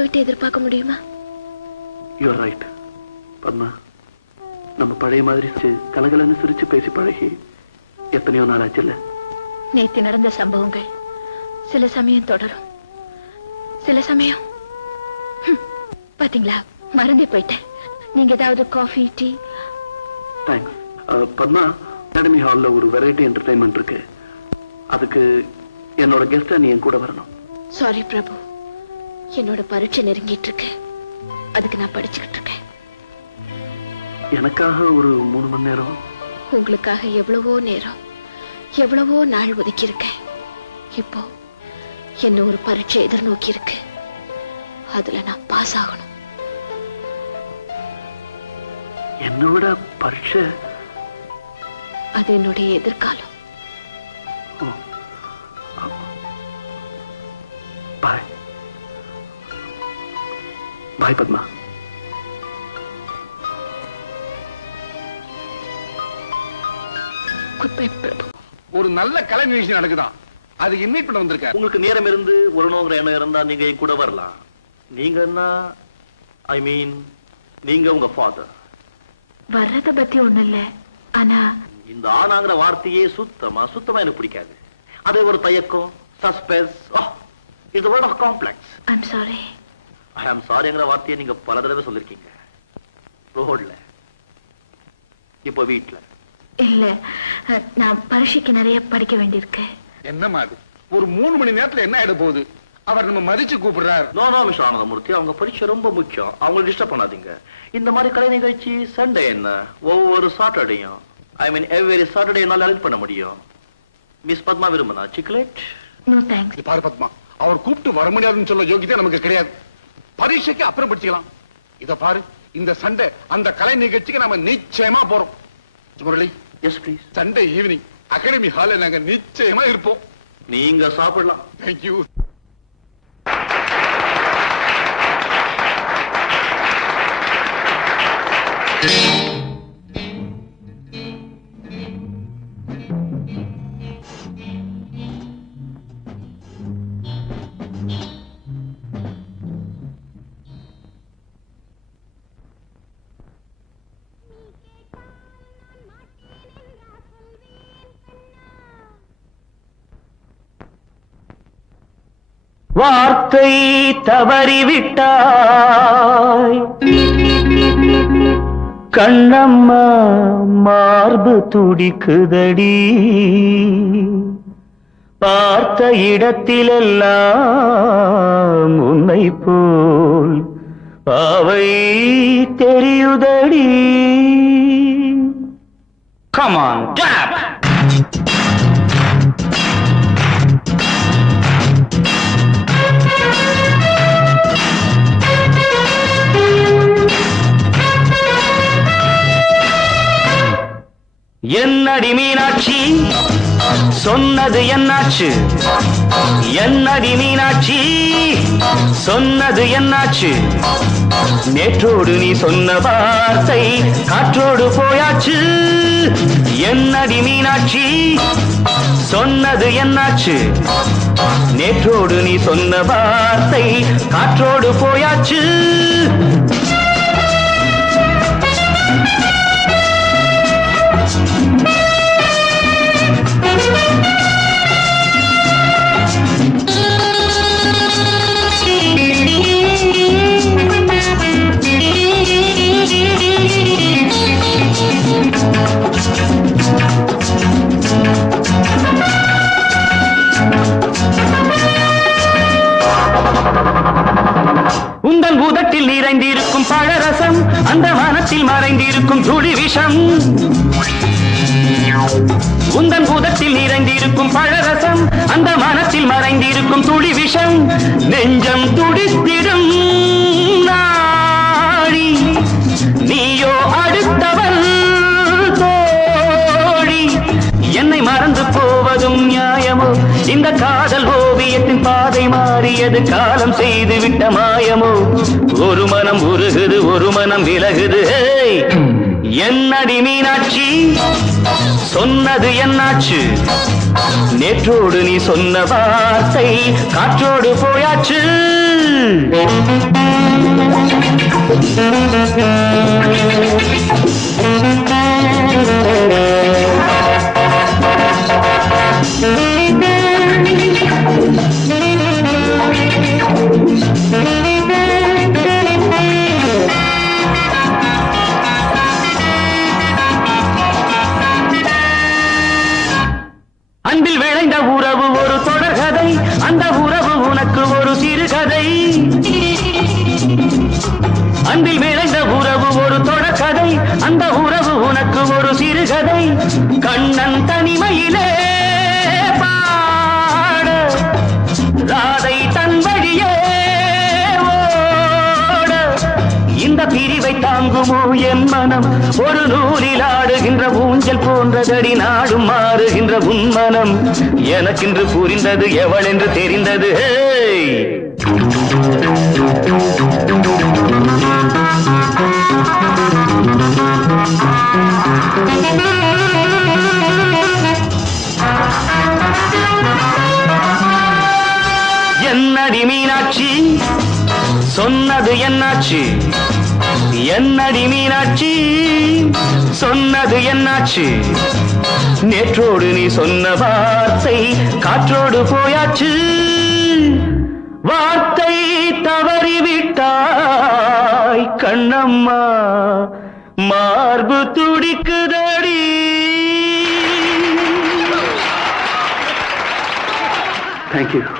உங்ககிட்ட எதிர்பார்க்க முடியுமா? You are right Padma. நம்ம பழைய மாதிரி கலகலன்னு சிரிச்சு பேசி பழகி எத்தனையோ நாள் ஆச்சுல்ல. நேத்து நடந்த சம்பவங்கள் சில சமயம் தொடரும், சில சமயம் பாத்தீங்களா மறந்தே போயிட்டேன். நீங்க ஏதாவது coffee tea? Thanks. Padma, academy ஹால்ல ஒரு வெரைட்டி என்டர்டைன்மெண்ட் இருக்கு. அதுக்கு என்னோட கெஸ்டா நீ என் கூட வரணும். சாரி பிரபு, என்னோட பரீட்சை நெருங்கிட்டு இருக்கு. அதுக்கு நான் படிச்சுக்கிட்டு இருக்கேன். எனக்காக ஒரு 3 மணி நேரம். உங்களுக்காக எவ்வளவோ நேரம், எவ்வளவோ நாள் ஒதுக்கி இருக்கேன். இப்போ என்ன ஒரு பரீட்சை எதிர்நோக்கி இருக்கு. அதுல நான் பாஸ் ஆகணும். என்னை விட பரீட்சை? அது என்னுடைய எதிர்காலம். பாய் பாய் பத்மா. ஒரு நல்ல கலை நிகழ்ச்சி நடக்குதான், அது இன்வைட் பண்ண வந்திருக்க. உங்களுக்கு நேரம் இருந்து வரணுங்கிற எண்ணம் இருந்தா நீங்க என் கூட வரலாம். நீங்க என்ன, ஐ மீன் நீங்க உங்க ஃபாதர். வர்றத பத்தி ஒண்ணு இல்ல, ஆனா இந்த ஆனாங்கிற வார்த்தையே சுத்தமா எனக்கு பிடிக்காது. அது ஒரு தயக்கம், சஸ்பென்ஸ். இது word of complex. I'm sorry. I am சாரிங்கிற வார்த்தையை நீங்க பல தடவை சொல்லிருக்கீங்க. ரோட்ல, இப்போ வீட்டுல. இல்ல, நான் பரீட்சைக்கு நிறைய படிக்க வேண்டியிருக்கு. என்னமா அது, ஒரு 3 மணி நேரத்துல என்ன ஆயிட போகுது? அவர் நம்ம மதிச்சு கூப்பிடுறாரு. நோ மிஸ்டர் ஆனந்தமூர்த்தி, அவங்க பரீட்சை ரொம்ப முக்கியம். அவங்களை டிஸ்டர்ப் பண்ணாதீங்க. இந்த மாதிரி கலை நிகழ்ச்சி சண்டே என்ன, ஒவ்வொரு சாட்டர்டேயும், ஐ மீன் எவ்ரி சாட்டர்டே என்னால அரேஞ்ச் பண்ண முடியும். மிஸ் பத்மா விரும்பினா சிக்லேட்? No thanks. பாரு பத்மா, அவர் கூப்பிட்டு வர முடியாதுன்னு சொல்ல யோகியதை நமக்கு கிடையாது. பரீட்சைக்கு அப்புறம் படிச்சுக்கலாம். இத பாரு, இந்த சண்டே அந்த கலை நிகழ்ச்சிக்கு நாம நிச்சயமா போறோம். Murali, yes please. Sunday evening academy ஹால்ல நாங்க நிச்சயமா இருப்போம். நீங்க சாப்பிடலாம். தேங்க்யூ. வார்த்தை தவறிவிட்டாய் கண்ணம்மா, மார்பு துடிக்குதடி. பார்த்த இடத்திலெல்லாம் உன்னை போல் பாவை தெரியுதடி. Come on, clap! என்னடி மீனாட்சி, சொன்னது என்னாச்சு? என்னடி மீனாட்சி, சொன்னது என்னாச்சு? நேற்றோடு நீ சொன்ன வார்த்தை காற்றோடு போயாச்சு. என்னடி மீனாட்சி, சொன்னது என்னாச்சு? நேற்றோடு நீ சொன்ன வார்த்தை காற்றோடு போயாச்சு. உந்தன் பூதத்தில் நிறைந்திருக்கும் பழரசம், அந்த வானத்தில் மறைந்திருக்கும் துளி விஷம். உந்தன் பூதத்தில் நிறைந்திருக்கும் பழரசம், அந்த வானத்தில் மறைந்திருக்கும் துளி விஷம். நெஞ்சம் துடித்திடும் நாடி, நீயோ அடுத்தவள் தோழி. என்னை மறந்து போவதும் நியாயமோ? இந்த காதல் ஓவியத்தின் பாதை மாறியது, காலம் செய்து விட்ட மாயமோ? ஒரு மனம் உருகுது, ஒரு மனம் விலகுது. என்னடி மீனாட்சி, சொன்னது என்னாச்சு? நேற்றோடு நீ சொன்ன வார்த்தை காற்றோடு போயாச்சு. அன்பில் விளைந்த உறவு ஒரு தொடர்கதை, அந்த உறவு உனக்கு ஒரு சிறுகதை. அன்பில் விளைந்த உறவு ஒரு தொடர்கதை, அந்த உறவு உனக்கு ஒரு சிறுகதை. கண்ணன் தனிமையிலே பாட, ராதை தன் வழியே ஓட. இந்த பிரிவை தாங்குமோ என் மனம்? ஒரு நூலில் ஆடுகின்ற ஊஞ்சல் போன்றதடி, நாடும் மாறுகின்ற உன்மனம். எனக்கென்று புரிந்தது எவள் என்று தெரிந்தது. என்னடி மீனாட்சி சொன்னது என்னாச்சு? என்னடி மீனாட்சி சொன்னது என்னாச்சு? நேற்றோடு நீ சொன்ன வார்த்தை காற்றோடு போயாச்சு. வார்த்தை தவறிவிட்டாய் கண்ணம்மா, மார்பு துடிக்குதடி. Thank you.